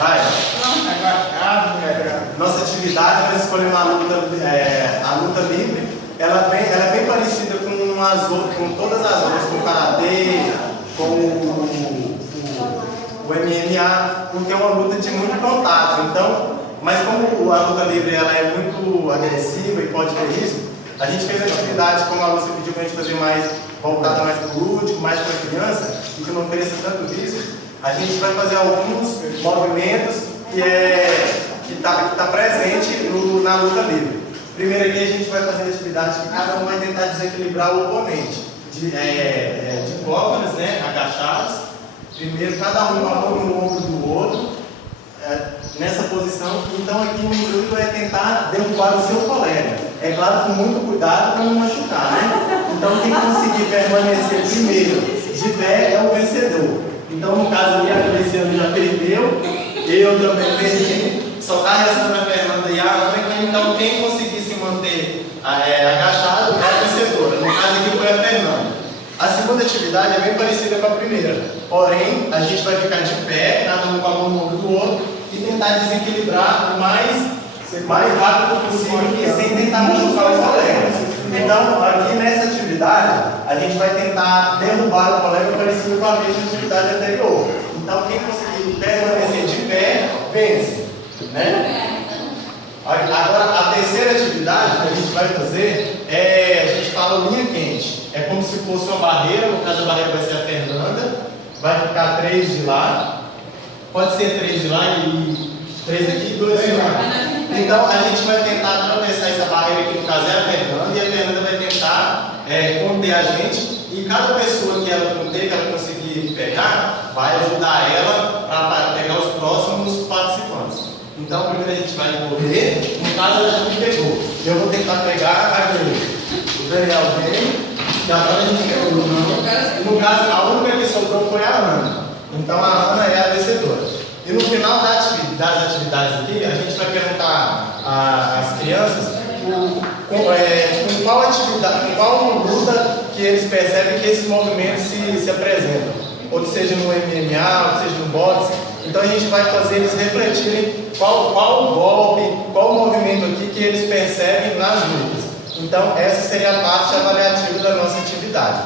Vai. Nossa atividade, nós escolhemos a luta livre. Ela é bem parecida com todas as outras, com o karatê, com o MMA, porque é uma luta de muito contato. Então, mas como a luta livre ela é muito agressiva e pode ter risco, a gente fez atividades, como a Lúcia pediu para a gente fazer mais voltada mais para o lúdico, mais para a criança, e que não ofereça tanto risco. A gente vai fazer alguns movimentos que tá presente na luta livre. Primeiro aqui a gente vai fazer atividades que cada um vai tentar desequilibrar o oponente. De cócoras, né, agachados. Primeiro, cada um com a mão no ombro do outro, nessa posição. Então aqui o intuito é tentar derrubar o seu colega. É claro, com muito cuidado para não machucar, né? Então quem conseguir permanecer primeiro de pé é o vencedor. Então no caso ali, a Feliciana já perdeu, eu também perdi. Só está restando a Fernanda e a Ana. Então quem conseguir se manter agachado é a vencedora. No caso aqui foi a Fernanda. A segunda atividade é bem parecida com a primeira, porém a gente vai ficar de pé, cada um com a mão no ombro do outro e tentar desequilibrar o mais rápido possível e sem tentar machucar os colegas. Então, aqui nessa atividade, a gente vai tentar derrubar o colega parecido com a mesma atividade anterior. Então, quem conseguir permanecer de pé, vence. Né? Agora, a terceira atividade que a gente vai fazer a gente fala linha quente. É como se fosse uma barreira, no caso a barreira vai ser a Fernanda, vai ficar 3 de lá, pode ser 3 de lá e 3 aqui e 2 de lá. Então a gente vai tentar atravessar essa barreira aqui, no caso é a Fernanda, e a Fernanda vai tentar conter a gente, e cada pessoa que ela conter, que ela conseguir pegar, vai ajudar ela para pegar os próximos participantes. Então primeiro a gente vai correr, no caso ela já me pegou, eu vou tentar pegar a Daniel. O Daniel vem, e agora a gente pegou. No caso, a única que sobrou foi a Ana. Então a Ana é a vencedora. E no final das atividades aqui, a gente vai perguntar às crianças com qual luta que eles percebem que esses movimentos se apresentam. Ou que seja no MMA, ou que seja no boxe. Então a gente vai fazer eles refletirem qual golpe, qual movimento aqui que eles percebem nas lutas. Então essa seria a parte avaliativa da nossa atividade.